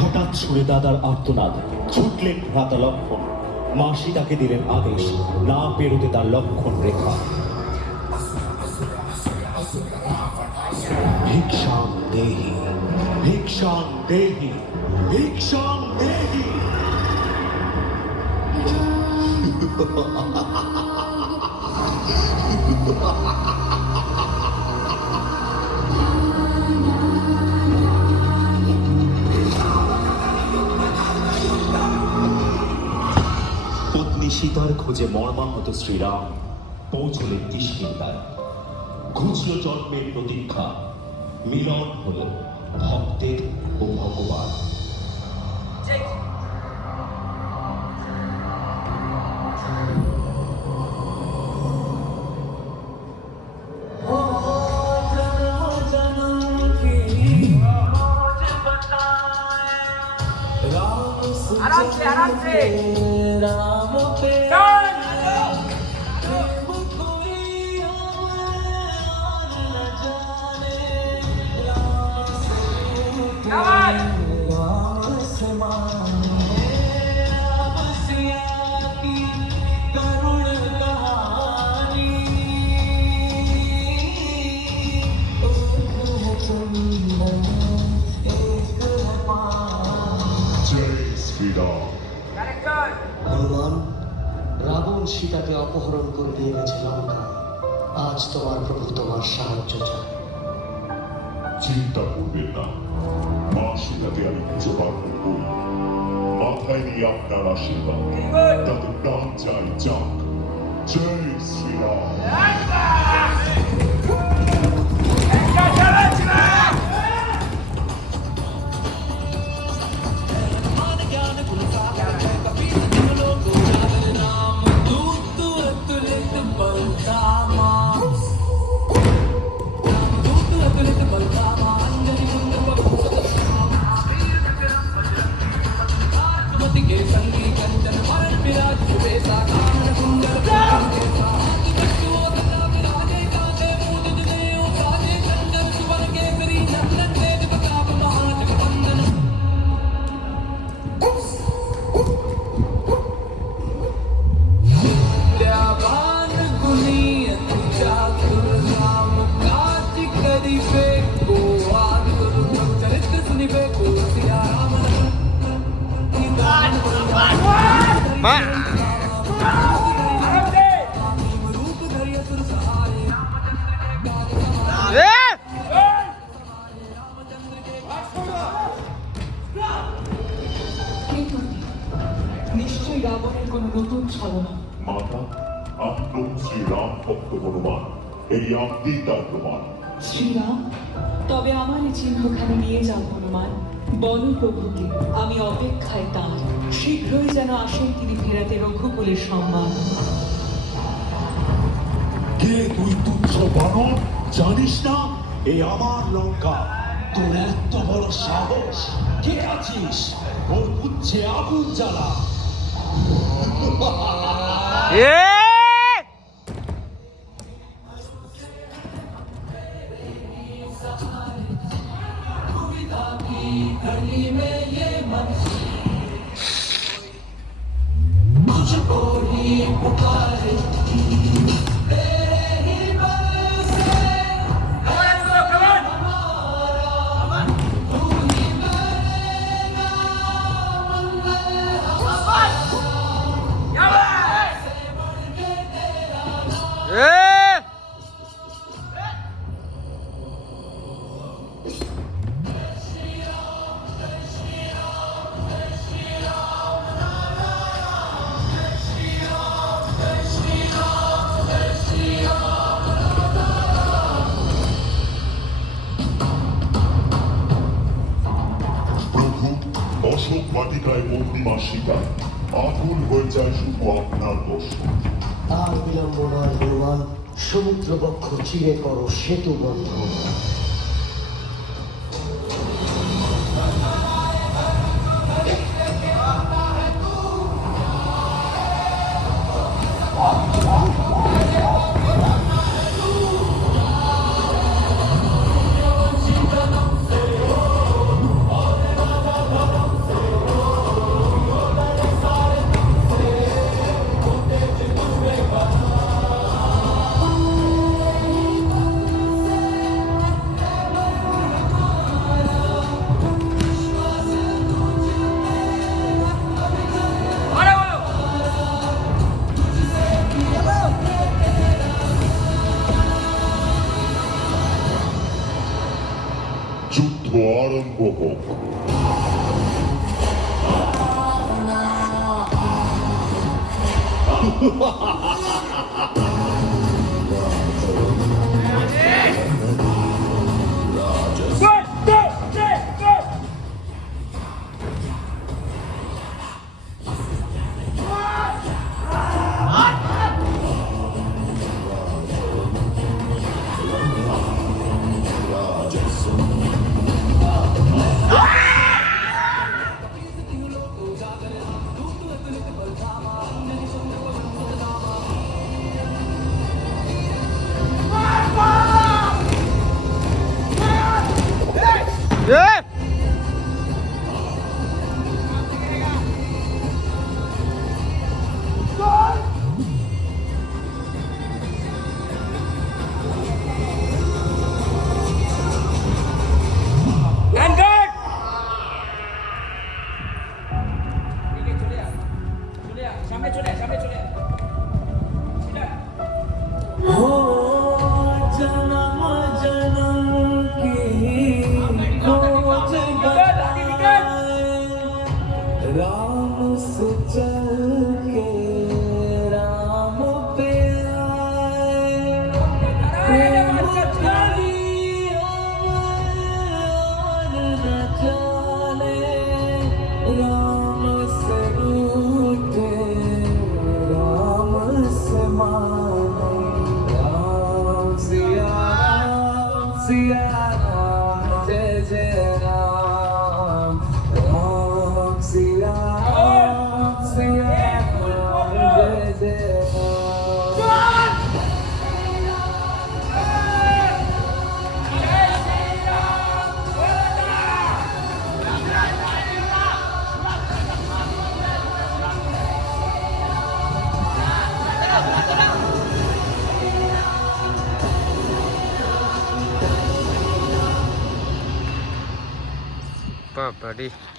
হঠাৎ শুনে দাদার আর্তনাদ, ছুটলেন ভ্রাতা লক্ষণ। মা সীতাকে দিলেন আদেশ, না পেরোতে তার লক্ষণ রেখা। ভিক্ষাং দেহি, ভিক্ষাং দেহি, ভিক্ষাং দেহি। পত্নী সীতার খোঁজে মর্মাহত শ্রীরাম পৌঁছলেন কিষ্কিন্ধায়। ঘুচল জন্মের প্রতীক্ষা, মিলন হল ভক্তের ও ভগবান। आराम से হনুমান, রাবণ সীতাকে অপহরণ করে দিয়ে গেছে লঙ্কা। আজ তোমার প্রভু তোমার সাহায্য চায়। চিন্তা করবেন না, মা সীতাকে আমি খুঁজে বার করবো। মাথায় নিয়ে আপনার আশীর্বাদ, তাতে প্রাণ চাই যাক। জয় শ্রীরাম। নিশ্চয়ই রাবণের কোনো নতুন ছলনা। মাতা, আমি প্রভু শ্রীরাম ভক্ত হনুমান, এই আপনি তার প্রমাণ। শ্রীরাম, তবে আমার এই চিহ্নখানে নিয়ে যাও হনুমান। বলো প্রভুকে আমি অপেক্ষায় তার, শীঘ্রই যেন আসেন তিনি ফেরাতে রঘুকুলের সম্মান। কে তুই তুচ্ছ বানর, জানিস না এ আমার লঙ্কা? তোর এত বড় সাহস, কে আছিস? ওর পুচ্ছে আগুন জ্বালা। অশোক বাটিকায় বন্দিমা সীতা, আকুল হয়ে যায় শুধু আপনার দর্শন। আর বিলম্ব নয় হনুমান, সমুদ্র বক্ষ চিরে করো সেতু বন্ধ। যুদ্ধ আরম্ভ হোক। buddy.